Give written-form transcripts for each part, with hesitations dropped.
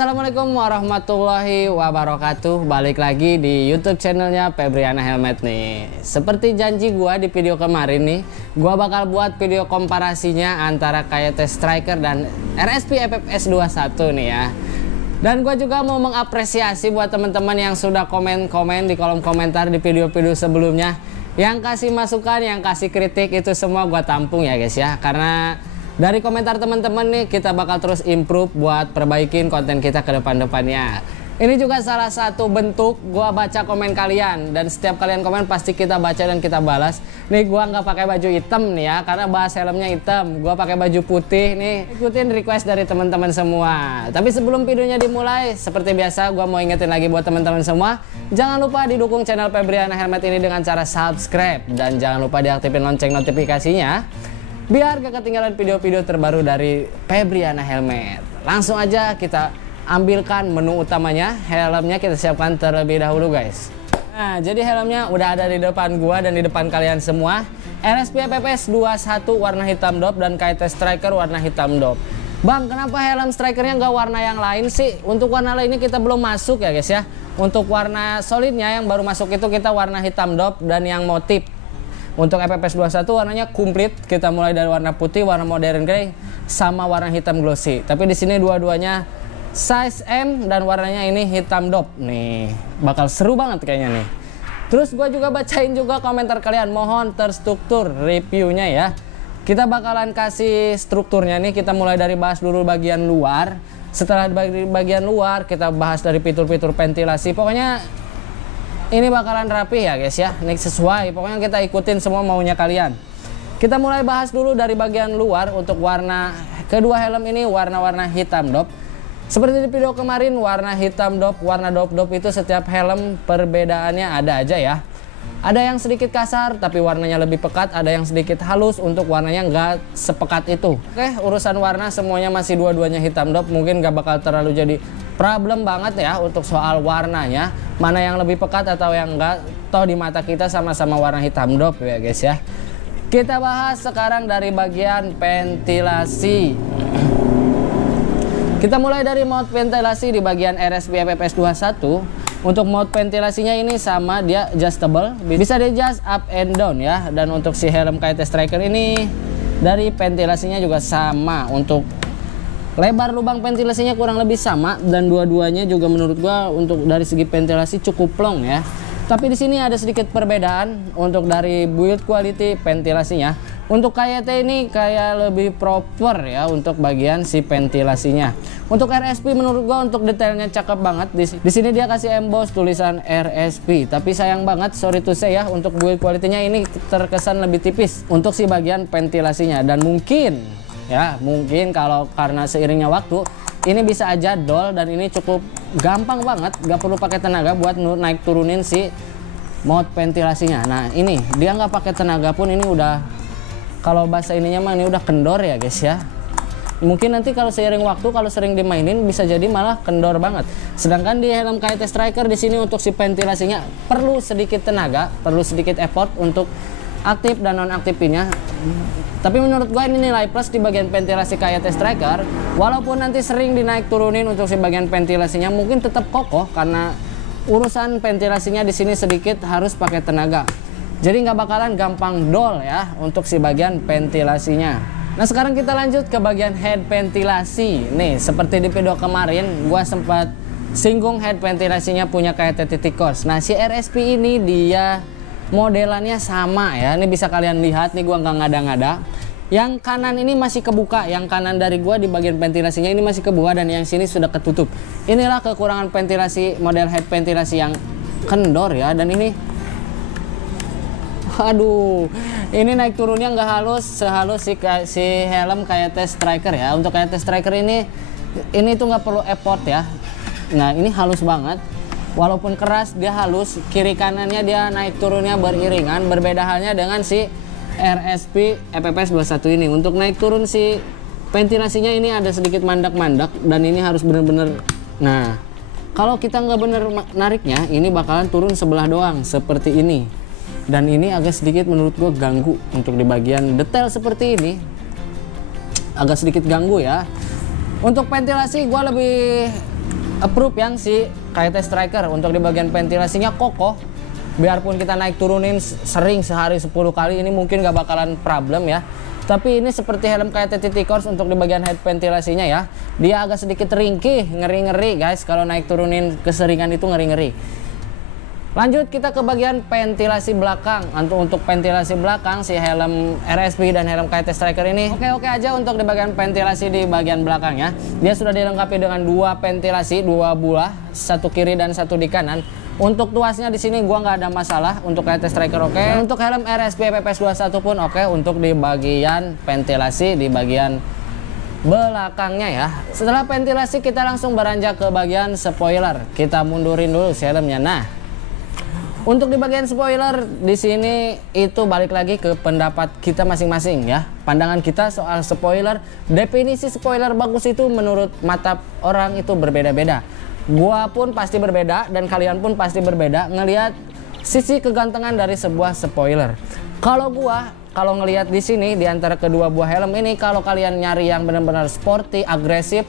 Assalamualaikum warahmatullahi wabarakatuh. Balik lagi di YouTube channelnya Febriana Helmet nih. Seperti janji gua di video kemarin nih, gua bakal buat video komparasinya antara KYT Striker dan RSP FFS 21 nih ya. Dan gua juga mau mengapresiasi buat teman-teman yang sudah komen-komen di kolom komentar di video-video sebelumnya, yang kasih masukan, yang kasih kritik, itu semua gua tampung ya guys ya. Karena dari komentar teman-teman nih, kita bakal terus improve buat perbaikin konten kita ke depan-depannya. Ini juga salah satu bentuk gua baca komen kalian, dan setiap kalian komen pasti kita baca dan kita balas. Nih gua nggak pakai baju hitam nih ya, karena bahas helmnya hitam. Gua pakai baju putih nih. Ikutin request dari teman-teman semua. Tapi sebelum videonya dimulai, seperti biasa gua mau ingetin lagi buat teman-teman semua, jangan lupa didukung channel Febriana Helmet ini dengan cara subscribe, dan jangan lupa diaktifin lonceng notifikasinya, biar gak ketinggalan video-video terbaru dari Febriana Helmet. Langsung aja kita ambilkan menu utamanya. Helmnya kita siapkan terlebih dahulu guys. Nah, jadi helmnya udah ada di depan gua dan di depan kalian semua. RSP FFS 21 warna hitam dop dan KYT Striker warna hitam dop. Bang, kenapa helm strikernya nggak warna yang lain sih? Untuk warna lainnya kita belum masuk ya guys ya. Untuk warna solidnya yang baru masuk itu kita warna hitam dop dan yang motif. Untuk FFS 21 warnanya komplit, kita mulai dari warna putih, warna modern grey, sama warna hitam glossy. Tapi di sini dua-duanya size M dan warnanya ini hitam dop. Nih, bakal seru banget kayaknya nih. Terus gue juga bacain juga komentar kalian, mohon terstruktur reviewnya ya. Kita bakalan kasih strukturnya nih, kita mulai dari bahas dulu bagian luar. Setelah di bagian luar, kita bahas dari fitur-fitur ventilasi. Pokoknya ini bakalan rapi ya guys ya, ini sesuai, pokoknya kita ikutin semua maunya kalian. Kita mulai bahas dulu dari bagian luar. Untuk warna kedua helm ini warna-warna hitam dop. Seperti di video kemarin, warna hitam dop, warna dop-dop itu setiap helm perbedaannya ada aja ya. Ada yang sedikit kasar tapi warnanya lebih pekat, ada yang sedikit halus untuk warnanya nggak sepekat itu. Oke, urusan warna semuanya masih dua-duanya hitam dop, mungkin nggak bakal terlalu jadi problem banget ya untuk soal warnanya, mana yang lebih pekat atau yang enggak. Toh di mata kita sama-sama warna hitam dop ya guys ya. Kita bahas sekarang dari bagian ventilasi. Kita mulai dari mode ventilasi di bagian RSP FFS 21. Untuk mode ventilasinya ini sama, dia adjustable, bisa di adjust up and down ya. Dan untuk si helm KYT Striker ini dari ventilasinya juga sama. Untuk lebar lubang ventilasinya kurang lebih sama, dan dua-duanya juga menurut gua untuk dari segi ventilasi cukup long ya. Tapi di sini ada sedikit perbedaan untuk dari build quality ventilasinya. Untuk KYT ini kayak lebih proper ya untuk bagian si ventilasinya. Untuk RSP menurut gua untuk detailnya cakep banget. Di sini dia kasih emboss tulisan RSP. Tapi sayang banget, sorry to say ya, untuk build quality-nya ini terkesan lebih tipis untuk si bagian ventilasinya. Dan mungkin kalau karena seiringnya waktu ini bisa aja dol, dan ini cukup gampang banget, gak perlu pakai tenaga buat naik turunin si mode ventilasinya. Nah ini dia nggak pakai tenaga pun ini udah, kalau bahasa ininya mah ini udah kendor ya guys ya. Mungkin nanti kalau seiring waktu, kalau sering dimainin bisa jadi malah kendor banget. Sedangkan di helm KYT Striker di sini untuk si ventilasinya perlu sedikit tenaga, perlu sedikit effort untuk aktif dan nonaktifnya. Tapi menurut gue ini nilai plus di bagian ventilasi KYT Striker. Walaupun nanti sering dinaik turunin untuk si bagian ventilasinya, mungkin tetap kokoh karena urusan ventilasinya di sini sedikit harus pakai tenaga. Jadi nggak bakalan gampang dol ya untuk si bagian ventilasinya. Nah sekarang kita lanjut ke bagian head ventilasi. Nih seperti di video kemarin gua sempat singgung head ventilasinya punya KYT Titikos. Nah si RSP ini dia modelannya sama ya. Ini bisa kalian lihat nih, gua nggak ngada-ngada. Yang kanan ini masih kebuka, yang kanan dari gua di bagian ventilasinya ini masih kebuka, dan yang sini sudah ketutup. Inilah kekurangan ventilasi model head ventilasi yang kendor ya. Dan ini, aduh, ini naik turunnya nggak halus sehalus si helm KYT Striker ya. Untuk KYT Striker ini tuh nggak perlu effort ya. Nah ini halus banget. Walaupun keras dia halus, kiri kanannya dia naik turunnya beriringan. Berbeda halnya dengan si RSP FFS 21 ini. Untuk naik turun si ventilasinya ini ada sedikit mandak-mandak, dan ini harus bener-bener. Nah kalau kita nggak bener nariknya, ini bakalan turun sebelah doang seperti ini. Dan ini agak sedikit menurut gue ganggu untuk di bagian detail seperti ini. Agak sedikit ganggu ya. Untuk ventilasi gue lebih approve yang si KT Striker. Untuk di bagian ventilasinya kokoh. Biarpun kita naik turunin sering sehari 10 kali, ini mungkin gak bakalan problem ya. Tapi ini seperti helm KT T-Course untuk di bagian head ventilasinya ya. Dia agak sedikit ringkih, ngeri-ngeri guys. Kalau naik turunin keseringan itu ngeri-ngeri. Lanjut kita ke bagian ventilasi belakang. Untuk ventilasi belakang si helm RSP dan helm KT Striker ini oke-oke aja untuk di bagian ventilasi di bagian belakang ya. Dia sudah dilengkapi dengan 2 ventilasi, 2 buah, satu kiri dan satu di kanan. Untuk tuasnya di sini gua nggak ada masalah. Untuk KT Striker oke. Untuk helm RSP PPS 21 pun oke. Untuk di bagian ventilasi di bagian belakangnya ya. Setelah ventilasi kita langsung beranjak ke bagian spoiler. Kita mundurin dulu si helmnya. Nah, untuk di bagian spoiler di sini itu balik lagi ke pendapat kita masing-masing ya. Pandangan kita soal spoiler, definisi spoiler bagus itu menurut mata orang itu berbeda-beda. Gua pun pasti berbeda dan kalian pun pasti berbeda ngelihat sisi kegantengan dari sebuah spoiler. Kalau ngelihat di sini di antara kedua buah helm ini, kalau kalian nyari yang benar-benar sporty, agresif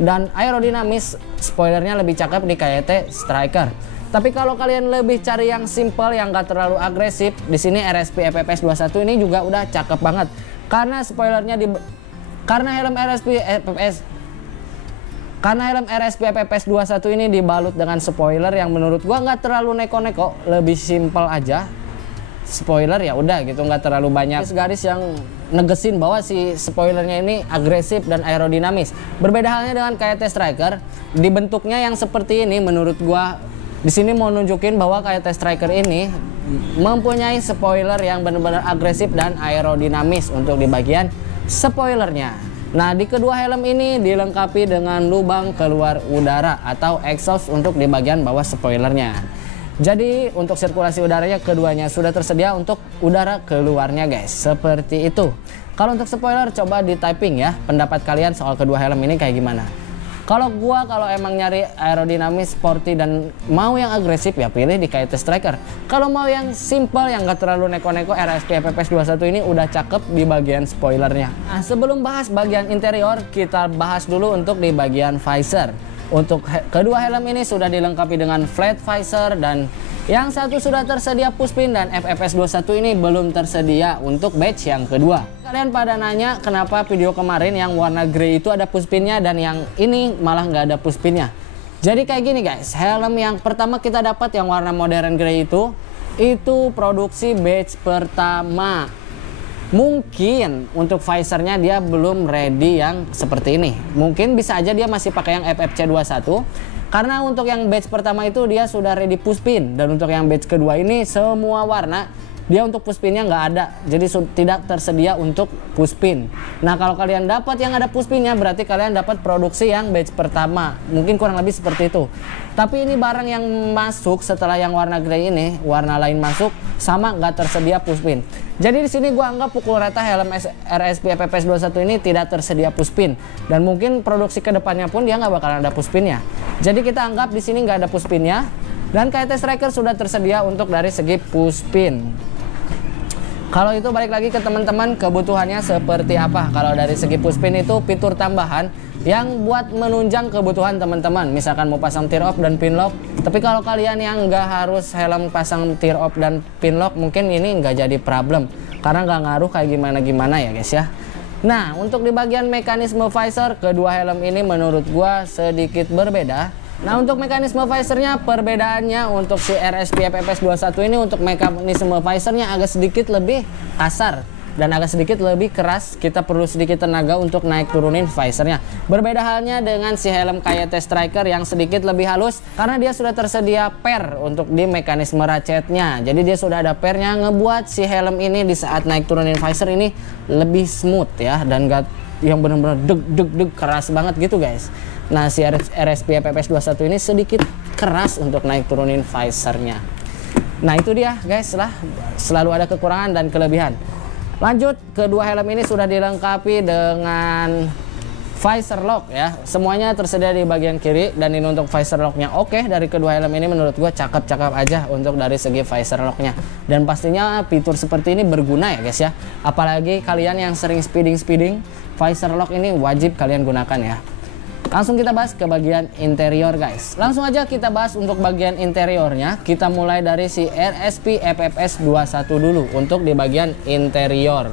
dan aerodinamis, spoilernya lebih cakep di KT Striker. Tapi kalau kalian lebih cari yang simple, yang gak terlalu agresif, di sini RSP PPS 21 ini juga udah cakep banget. Karena spoilernya karena helm RSP PPS 21 ini dibalut dengan spoiler yang menurut gua nggak terlalu neko-neko, lebih simple aja. Spoiler ya udah gitu, nggak terlalu banyak garis yang negesin bahwa si spoilernya ini agresif dan aerodinamis. Berbeda halnya dengan KT Striker, dibentuknya yang seperti ini menurut gua di sini mau nunjukin bahwa KT Striker ini mempunyai spoiler yang benar-benar agresif dan aerodinamis untuk di bagian spoilernya. Nah, di kedua helm ini dilengkapi dengan lubang keluar udara atau exhaust untuk di bagian bawah spoilernya. Jadi untuk sirkulasi udaranya keduanya sudah tersedia untuk udara keluarnya guys. Seperti itu. Kalau untuk spoiler coba di typing ya pendapat kalian soal kedua helm ini kayak gimana. Kalau emang nyari aerodinamis, sporty dan mau yang agresif ya pilih di KT Striker. Kalau mau yang simple yang gak terlalu neko-neko, RSP PPS 21 ini udah cakep di bagian spoilernya. Nah, sebelum bahas bagian interior, kita bahas dulu untuk di bagian visor. Untuk kedua helm ini sudah dilengkapi dengan flat visor dan yang satu sudah tersedia pushpin dan FFS 21 ini belum tersedia untuk badge yang kedua. Kalian pada nanya kenapa video kemarin yang warna grey itu ada pushpinnya dan yang ini malah nggak ada pushpinnya. Jadi kayak gini guys, helm yang pertama kita dapat yang warna modern grey itu produksi batch pertama. Mungkin untuk visornya dia belum ready yang seperti ini. Mungkin bisa aja dia masih pakai yang FFC 21. Karena untuk yang batch pertama itu dia sudah ready pushpin. Dan untuk yang batch kedua ini semua warna dia untuk pushpinnya nggak ada. Jadi tidak tersedia untuk pushpin. Nah kalau kalian dapat yang ada pushpinnya berarti kalian dapat produksi yang batch pertama. Mungkin kurang lebih seperti itu. Tapi ini barang yang masuk setelah yang warna grey ini, warna lain masuk sama nggak tersedia pushpin. Jadi di sini gua anggap pukul rata helm RSP PPS 21 ini tidak tersedia pushpin dan mungkin produksi kedepannya pun dia nggak bakalan ada pushpinnya. Jadi kita anggap di sini nggak ada pushpinnya dan KT Striker sudah tersedia untuk dari segi pushpin. Kalau itu balik lagi ke teman-teman kebutuhannya seperti apa. Kalau dari segi pushpin itu fitur tambahan yang buat menunjang kebutuhan teman-teman. Misalkan mau pasang tear off dan pin lock. Tapi kalau kalian yang nggak harus helm pasang tear off dan pin lock, mungkin ini nggak jadi problem. Karena nggak ngaruh kayak gimana-gimana ya guys ya. Nah untuk di bagian mekanisme visor, kedua helm ini menurut gua sedikit berbeda. Nah untuk mekanisme visornya perbedaannya untuk si RSP PPS 21 ini untuk mekanisme visornya agak sedikit lebih kasar dan agak sedikit lebih keras. Kita perlu sedikit tenaga untuk naik turunin visornya. Berbeda halnya dengan si helm KT Striker yang sedikit lebih halus karena dia sudah tersedia per untuk di mekanisme ratchetnya. Jadi dia sudah ada pernya ngebuat si helm ini di saat naik turunin visor ini lebih smooth ya dan gak yang benar-benar deg keras banget gitu guys. Nah si RSP PPS 21 ini sedikit keras untuk naik turunin visornya. Nah itu dia guys lah, selalu ada kekurangan dan kelebihan. Lanjut, kedua helm ini sudah dilengkapi dengan visor lock ya. Semuanya tersedia di bagian kiri dan ini untuk visor locknya oke. Dari kedua helm ini menurut gue cakep-cakep aja untuk dari segi visor locknya. Dan pastinya fitur seperti ini berguna ya guys ya. Apalagi kalian yang sering speeding, visor lock ini wajib kalian gunakan ya. Langsung kita bahas ke bagian interior guys. Langsung aja kita bahas untuk bagian interiornya. Kita mulai dari si RSP FFS 21 dulu untuk di bagian interior.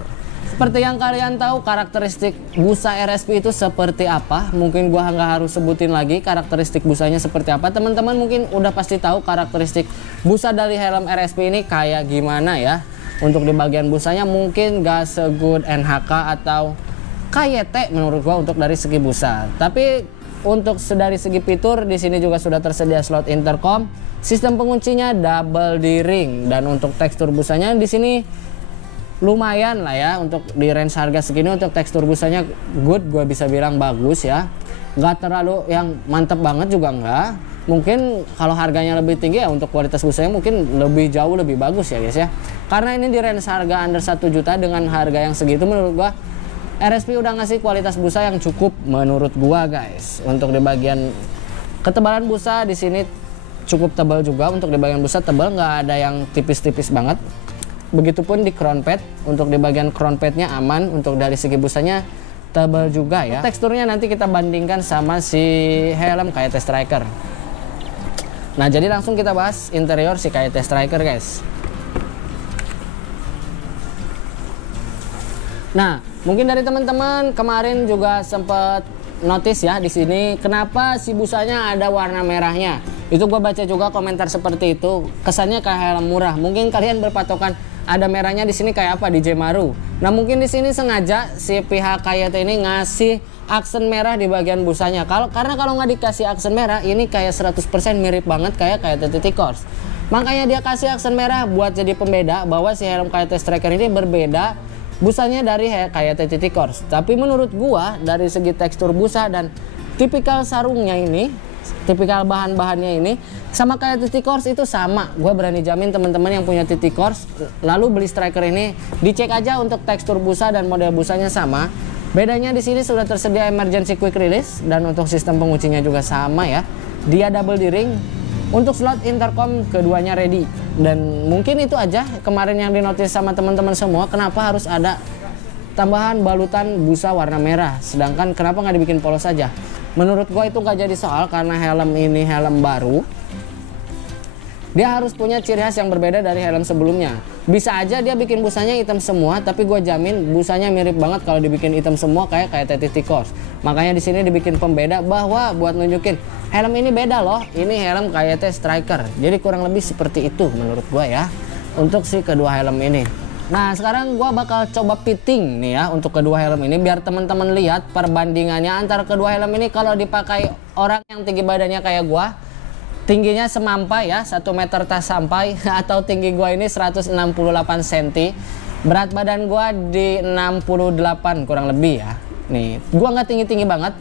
Seperti yang kalian tahu, karakteristik busa RSP itu seperti apa. Mungkin gua nggak harus sebutin lagi karakteristik busanya seperti apa. Teman-teman mungkin udah pasti tahu karakteristik busa dari helm RSP ini kayak gimana ya. Untuk di bagian busanya mungkin gak se-good NHK atau KYT menurut gua untuk dari segi busa. Tapi untuk dari segi fitur di sini juga sudah tersedia slot intercom, sistem penguncinya double D-ring, dan untuk tekstur busanya di sini lumayan lah ya. Untuk di range harga segini untuk tekstur busanya good, gua bisa bilang bagus ya. Nggak terlalu yang mantep banget juga nggak. Mungkin kalau harganya lebih tinggi ya untuk kualitas busanya mungkin lebih jauh lebih bagus ya guys ya. Karena ini di range harga under 1 juta dengan harga yang segitu, menurut gua RSP udah ngasih kualitas busa yang cukup menurut gua guys. Untuk di bagian ketebalan busa di sini cukup tebal juga. Untuk di bagian busa tebal, nggak ada yang tipis-tipis banget. Begitupun di crown pad, untuk di bagian crown padnya aman. Untuk dari segi busanya tebal juga ya. Teksturnya nanti kita bandingkan sama si helm KYT Striker. Nah, jadi langsung kita bahas interior si KYT Striker guys. Nah, mungkin dari teman-teman kemarin juga sempat notice ya di sini kenapa si busanya ada warna merahnya. Itu gue baca juga komentar seperti itu. Kesannya kayak helm murah. Mungkin kalian berpatokan ada merahnya di sini kayak apa di Jemaru. Nah, mungkin di sini sengaja si pihak KYT ini ngasih aksen merah di bagian busanya. Karena kalau nggak dikasih aksen merah, ini kayak 100% mirip banget kayak KYT T-Course. Makanya dia kasih aksen merah buat jadi pembeda bahwa si helm KYT Striker ini berbeda busanya dari KYT T-Course. Tapi menurut gua dari segi tekstur busa dan tipikal sarungnya ini, tipikal bahan-bahannya ini sama kayak T-Course itu sama. Gua berani jamin teman-teman yang punya T-Course lalu beli Striker ini, dicek aja untuk tekstur busa dan model busanya sama. Bedanya di sini sudah tersedia emergency quick release dan untuk sistem penguncinya juga sama ya. Dia double D-ring. Untuk slot intercom keduanya ready. Dan mungkin itu aja kemarin yang dinotis sama teman-teman semua, kenapa harus ada tambahan balutan busa warna merah, sedangkan kenapa nggak dibikin polos saja. Menurut gua itu nggak jadi soal karena helm ini helm baru. Dia harus punya ciri khas yang berbeda dari helm sebelumnya. Bisa aja dia bikin busanya hitam semua, tapi gue jamin busanya mirip banget kalau dibikin hitam semua kayak T-Course. Makanya di sini dibikin pembeda bahwa buat nunjukin helm ini beda loh. Ini helm KYT Striker. Jadi kurang lebih seperti itu menurut gue ya untuk si kedua helm ini. Nah, sekarang gue bakal coba fitting nih ya untuk kedua helm ini biar teman-teman lihat perbandingannya antara kedua helm ini kalau dipakai orang yang tinggi badannya kayak gue. Tingginya semampai ya, 1 meter tas sampai, atau tinggi gua ini 168 cm. Berat badan gua di 68 kurang lebih ya. Nih, gua nggak tinggi-tinggi banget.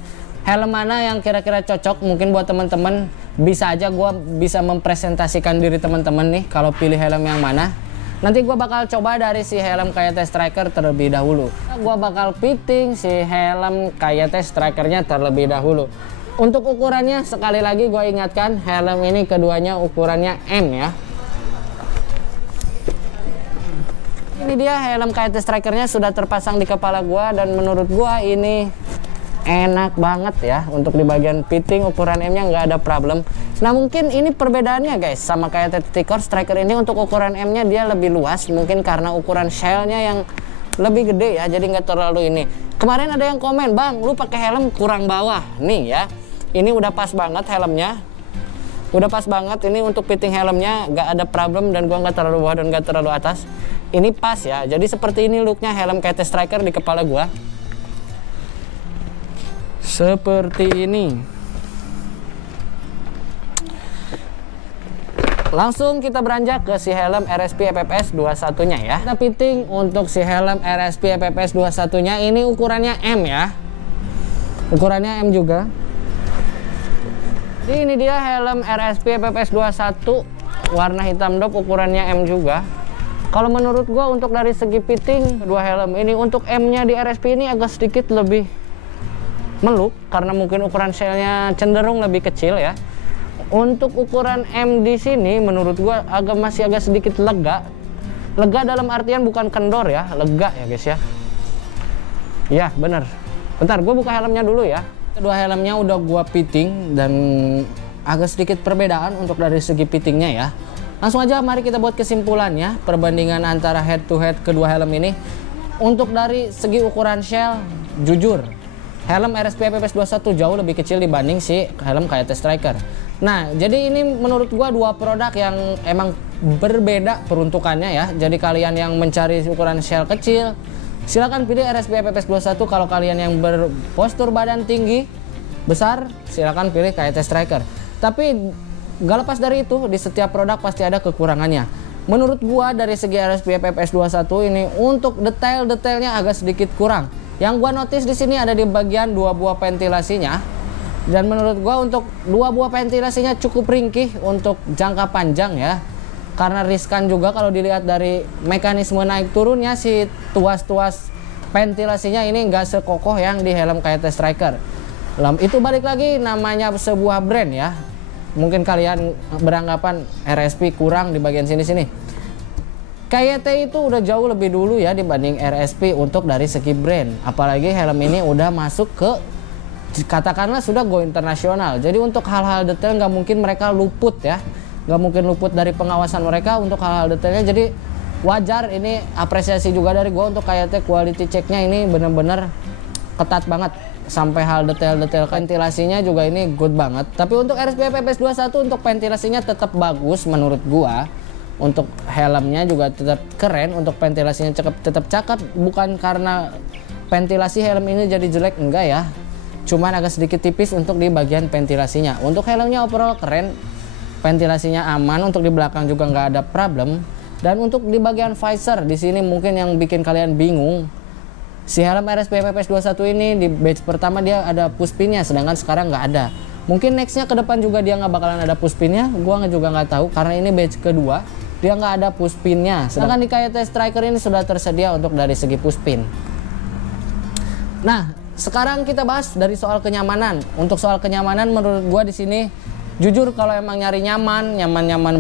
Helm mana yang kira-kira cocok mungkin buat teman-teman, bisa aja gua bisa mempresentasikan diri teman-teman nih kalau pilih helm yang mana. Nanti gua bakal coba dari si helm KYT Striker terlebih dahulu. Gua bakal fitting si helm KYT Strikernya terlebih dahulu. Untuk ukurannya sekali lagi gue ingatkan helm ini keduanya ukurannya M ya. Ini dia helm KYT Strikernya sudah terpasang di kepala gue dan menurut gue ini enak banget ya. Untuk di bagian fitting ukuran M nya nggak ada problem. Nah, mungkin ini perbedaannya guys sama KYT T-Course Striker ini. Untuk ukuran M nya dia lebih luas mungkin karena ukuran shellnya yang lebih gede ya, jadi nggak terlalu ini. Kemarin ada yang komen, bang lu pakai helm kurang bawah. Nih ya, ini udah pas banget helmnya, udah pas banget. Ini untuk fitting helmnya nggak ada problem dan gua nggak terlalu bawah dan nggak terlalu atas. Ini pas ya, jadi seperti ini looknya helm KYT Striker di kepala gua, seperti ini. Langsung kita beranjak ke si helm RSP FFS 21 nya ya. Kita fitting untuk si helm RSP FFS 21 nya ini ukurannya M ya. Ukurannya M juga. Ini dia helm RSP FFS 21 warna hitam dop, ukurannya M juga. Kalau menurut gua untuk dari segi fitting dua helm ini, untuk M nya di RSP ini agak sedikit lebih meluk karena mungkin ukuran shellnya cenderung lebih kecil ya. Untuk ukuran M di sini menurut gua masih agak sedikit lega. Lega dalam artian bukan kendor ya, lega ya guys ya. Iya bener. Bentar, gua buka helmnya dulu ya. Kedua helmnya udah gua fitting dan agak sedikit perbedaan untuk dari segi fittingnya ya. Langsung aja mari kita buat kesimpulannya perbandingan antara head to head kedua helm ini. Untuk dari segi ukuran shell, jujur helm RSP FFS 21 jauh lebih kecil dibanding si helm KYT Striker. Nah, jadi ini menurut gua dua produk yang emang berbeda peruntukannya ya. Jadi kalian yang mencari ukuran shell kecil, silakan pilih RSP FFS 21. Kalau kalian yang berpostur badan tinggi, besar, silakan pilih KYT Striker. Tapi gak lepas dari itu, di setiap produk pasti ada kekurangannya. Menurut gua dari segi RSP FFS 21 ini untuk detail-detailnya agak sedikit kurang. Yang gua notice di sini ada di bagian dua buah ventilasinya. Dan menurut gua untuk dua buah ventilasinya cukup ringkih untuk jangka panjang ya. Karena riskan juga kalau dilihat dari mekanisme naik turunnya si tuas-tuas ventilasinya ini nggak sekokoh yang di helm KYT Striker. Itu balik lagi namanya sebuah brand ya. Mungkin kalian beranggapan RSP kurang di bagian sini-sini. KYT itu udah jauh lebih dulu ya dibanding RSP untuk dari segi brand. Apalagi helm ini udah masuk ke, katakanlah sudah go internasional. Jadi untuk hal-hal detail nggak mungkin mereka luput ya. Nggak mungkin luput dari pengawasan mereka untuk hal-hal detailnya. Jadi wajar, ini apresiasi juga dari gue untuk KYT, quality checknya ini bener-bener ketat banget. Sampai hal detail-detail ventilasinya juga ini good banget. Tapi untuk RSP FFS 21 untuk ventilasinya tetap bagus menurut gua. Untuk helmnya juga tetap keren, untuk ventilasinya tetap cakep. Bukan karena ventilasi helm ini jadi jelek, enggak ya. Cuman agak sedikit tipis untuk di bagian ventilasinya. Untuk helmnya overall keren, ventilasinya aman, untuk di belakang juga nggak ada problem. Dan untuk di bagian visor di sini mungkin yang bikin kalian bingung. Si helm RSP FFS 21 ini di batch pertama dia ada pushpinnya, sedangkan sekarang nggak ada. Mungkin nextnya ke depan juga dia nggak bakalan ada pushpinnya, gua juga nggak tahu karena ini batch kedua dia nggak ada pushpinnya. Sedangkan di KYT Striker ini sudah tersedia untuk dari segi pushpin. Nah, sekarang kita bahas dari soal kenyamanan. Untuk soal kenyamanan menurut gua di sini jujur kalau emang nyari nyaman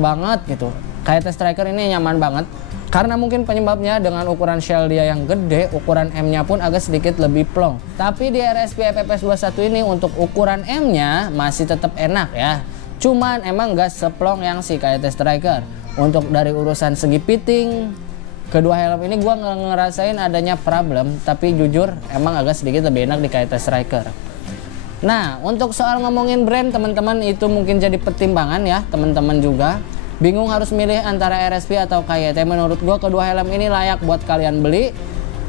banget gitu. KYT Striker ini nyaman banget. Karena mungkin penyebabnya dengan ukuran shell dia yang gede, ukuran M-nya pun agak sedikit lebih plong. Tapi di RSP FFS 21 ini untuk ukuran M-nya masih tetap enak ya. Cuman emang gak seplong yang si KYT Striker. Untuk dari urusan segi fitting, kedua helm ini gua nggak ngerasain adanya problem. Tapi jujur emang agak sedikit lebih enak di KYT Striker. Nah, untuk soal ngomongin brand teman-teman itu mungkin jadi pertimbangan ya teman-teman juga. Bingung harus milih antara RSP atau KYT. Menurut gue kedua helm ini layak buat kalian beli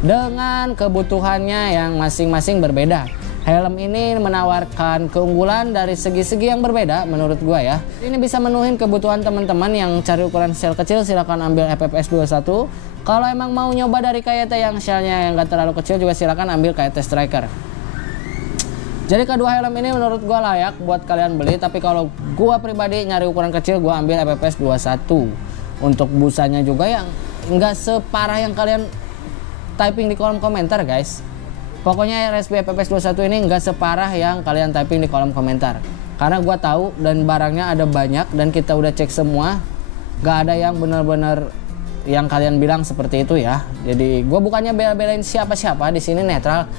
dengan kebutuhannya yang masing-masing berbeda. Helm ini menawarkan keunggulan dari segi-segi yang berbeda menurut gue ya. Ini bisa menuhin kebutuhan teman-teman yang cari ukuran shell kecil, silakan ambil FFS 21. Kalau emang mau nyoba dari KYT yang shellnya yang gak terlalu kecil juga silakan ambil KYT Striker. Jadi kedua helm ini menurut gua layak buat kalian beli. Tapi kalau gua pribadi nyari ukuran kecil, gua ambil FFS 21. Untuk busanya juga yang nggak separah yang kalian typing di kolom komentar guys. Pokoknya RSP FFS 21 ini nggak separah yang kalian typing di kolom komentar. Karena gua tahu dan barangnya ada banyak dan kita udah cek semua. Gak ada yang benar-benar yang kalian bilang seperti itu ya. Jadi gua bukannya bela-belain siapa-siapa, di sini netral.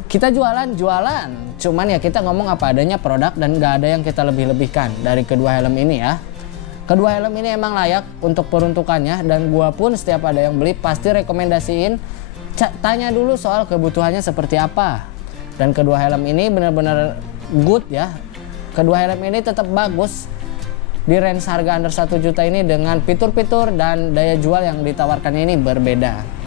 Kita jualan, cuman ya kita ngomong apa adanya produk dan gak ada yang kita lebih-lebihkan dari kedua helm ini ya. Kedua helm ini emang layak untuk peruntukannya dan gua pun setiap ada yang beli pasti rekomendasiin tanya dulu soal kebutuhannya seperti apa. Dan kedua helm ini benar-benar good ya. Kedua helm ini tetap bagus di range harga under 1 juta ini dengan fitur-fitur dan daya jual yang ditawarkannya ini berbeda.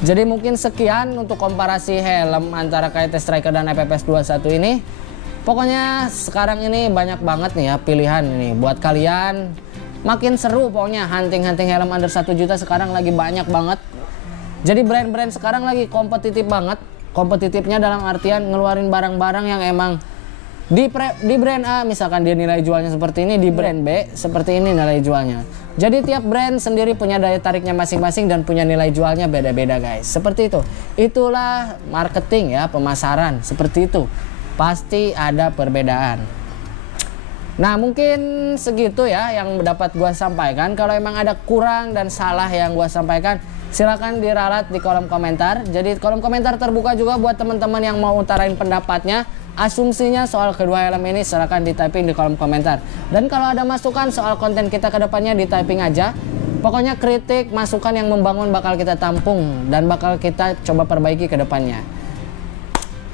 Jadi mungkin sekian untuk komparasi helm antara KYT Striker dan FFS 21 ini. Pokoknya sekarang ini banyak banget nih ya pilihan ini buat kalian. Makin seru pokoknya hunting-hunting helm under 1 juta sekarang lagi banyak banget. Jadi brand-brand sekarang lagi kompetitif banget. Kompetitifnya dalam artian ngeluarin barang-barang yang emang di brand A misalkan dia nilai jualnya seperti ini, di brand B seperti ini nilai jualnya. Jadi tiap brand sendiri punya daya tariknya masing-masing dan punya nilai jualnya beda-beda guys. Seperti itu. Itulah marketing ya, pemasaran. Seperti itu. Pasti ada perbedaan. Nah mungkin segitu ya yang dapat gua sampaikan. Kalau emang ada kurang dan salah yang gua sampaikan, Silakan diralat di kolom komentar. Jadi kolom komentar terbuka juga buat teman-teman yang mau utarain pendapatnya, asumsinya soal kedua helm ini, silakan di typing di kolom komentar. Dan kalau ada masukan soal konten kita ke depannya, di typing aja. Pokoknya kritik, masukan yang membangun bakal kita tampung dan bakal kita coba perbaiki ke depannya.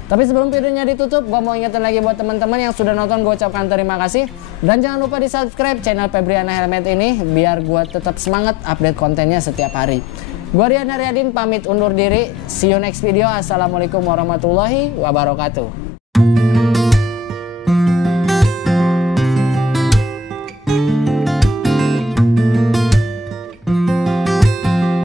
Tapi sebelum videonya ditutup, gua mau ingetin lagi buat teman-teman yang sudah nonton, gua ucapkan terima kasih. Dan jangan lupa di subscribe channel Febriana Helmet ini biar gua tetap semangat update kontennya setiap hari. Gua Rian Haryadin pamit undur diri. See you next video. Assalamualaikum warahmatullahi wabarakatuh.